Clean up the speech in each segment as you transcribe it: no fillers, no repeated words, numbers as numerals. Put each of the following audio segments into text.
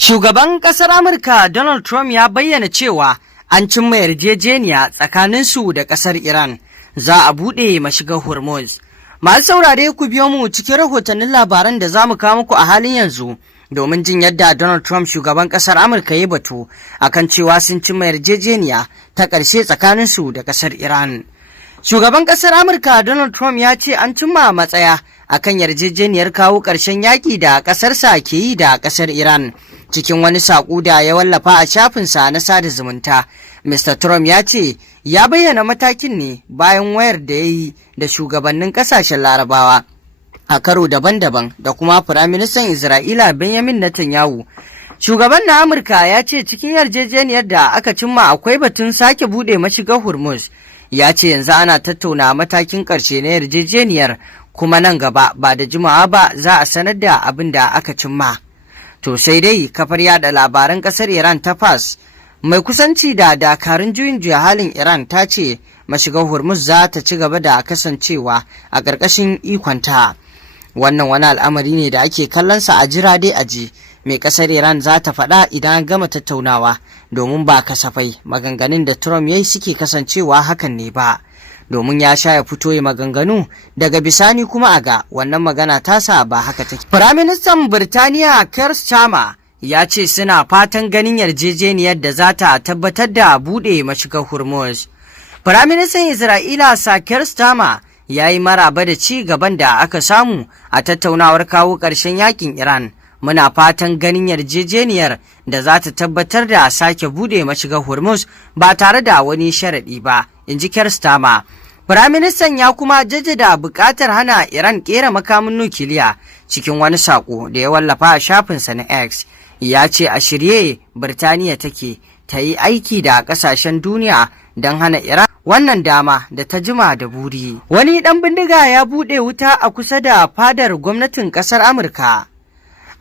Shugaban ƙasar Amurka Donald Trump ya bayyana cewa an cimma yarjejeniya tsakaninsu da ƙasar Iran za a buɗe mashigar Hormuz. Masu saurare ku biyo mu cikin rahotannin labaran da za mu kawo muku a halin yanzu domin jin yadda Donald Trump shugaban ƙasar Amurka ya batu akan cewa sun cimma yarjejeniya ta ƙarshe tsakaninsu da ƙasar Iran. Shugaban ƙasar Amurka Donald Trump ya ce an cimma matsaya akan yarjejeniyar kawo ƙarshen yaƙi da ƙasarsa ke yi da ƙasar Iran. Cikin wani saƙo da ya wallafa a shafinsa na sada zumunta, Mr. Trump ya ce ya bayyana matakin ne bayan wayar da ya yi da shugabannin ƙasashen Larabawa a karo daban-daban da kuma Firaministan Isra'ila Benjamin Netanyahu. Shugaban na Amurka ya ce cikin yarjejeniyar da aka cimma akwai batun sake buɗe mashigar Hormuz. Ya ce yanzu ana tattauna matakin ƙarshe na yarjejeniyar kuma nan gaba ba da jimawa ba za a sanar da abin da aka cimma. To sai dai kafar yada labaran ƙasar Iran ta Fars mai kusanci da dakarun juyin juya halin Iran ta ce mashigar Hormuz za ta ci gaba da kasancewa a ƙarƙashin ikonta. Wannan wani al'amari ne da ake kallonsa a jira dai a ji mai ƙasar Iran za ta faɗa idan an gama tattaunawa, domin ba kasafai maganganun da Trump ya yi suke kasancewa hakan ne ba, domin ya sha ya fito ya maganganu daga bisani kuma a ga wannan magana tasa ba haka take. Firaministan Birtaniya Keir Starmer ya ce suna fatan ganin yarjejeniyar da za ta tabbatar da buɗe mashigar Hormuz. Firaministan Isra'ila Keir Starmer ya yi maraba da ci gaban da aka samu a tattaunawar kawo ƙarshen yakin Iran. Muna fatan ganin yarjejeniyar da za ta tabbatar da sake buɗe mashigar Hormuz ba tare da wani sharaɗi ba, in ji Keir Starmer. Firaministan ya kuma jaddada buƙatar hana Iran ƙera makamin nukiliya. Cikin wani saƙo da ya wallafa a shafinsa na X, ya ce a shirye Birtaniya take ta yi aiki da ƙasashen duniya don hana Iran wannan dama da ta jima da buri. Wani ɗan bindiga ya buɗe wuta a kusa da fadar gwamnatin ƙasar Amurka.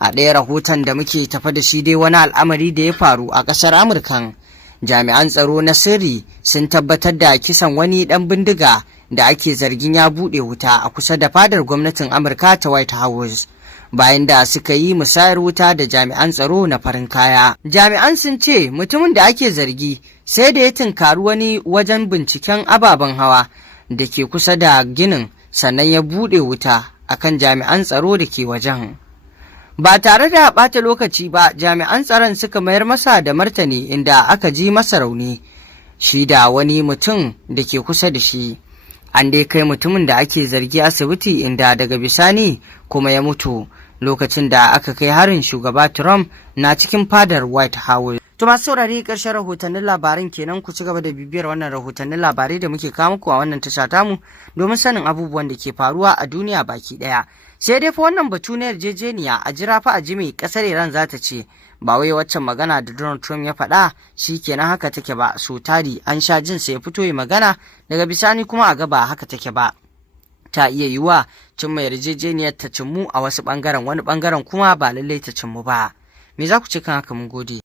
A ɗaya rahoton da muke tafa da shi dai wani al'amari da ya faru a ƙasar Amurkan. Jami'an tsaro na sirri sun tabbatar da kisan wani ɗan bindiga da ake zargin ya buɗe wuta a kusa da fadar gwamnatin Amurka ta White House, bayan da suka yi musayar wuta da jami'an tsaro na farin kaya. Jami'an sun ce mutumin da ake zargi sai da ya tunkari wani wajen binciken ababen hawa da ke kusa da ginin, sannan ya buɗe wuta akan jami'an tsaro da ke wajen. Ba tare da ɓata lokaci ba, jami'an tsaron suka mayar masa da martani inda aka ji masa rauni, shi da wani mutum da ke kusa da shi. An dai kai mutumin da ake zargi asibiti inda daga bisani kuma ya mutu. Lokacin da aka kai harin, shugaba Trump na cikin fadar White House. To masu saurari, ƙarshen rahotannin labarin kenan. Ku ci gaba da bibiyar wannan rahotannin labarai da muke kawo muku a wannan tasha tamu domin sanin abubuwan da ke faruwa a duniya baki ɗaya. Sai dai fa wannan batu na yarjejeniya a jira fa a jimi ƙasar Iran za ta ce, ba wai waccan magana da Donald Trump ya faɗa shi kenan haka take ba. So tari an sha jin sa ya fito ya magana daga bisani kuma a ga ba haka take ba. Ta iya yiwuwa cimma yarjejeniyar ta cimmu a wasu ɓangaren, wani ɓangaren kuma ba lallai ta cimmu ba. Me za ku ce kan haka? Mun gode.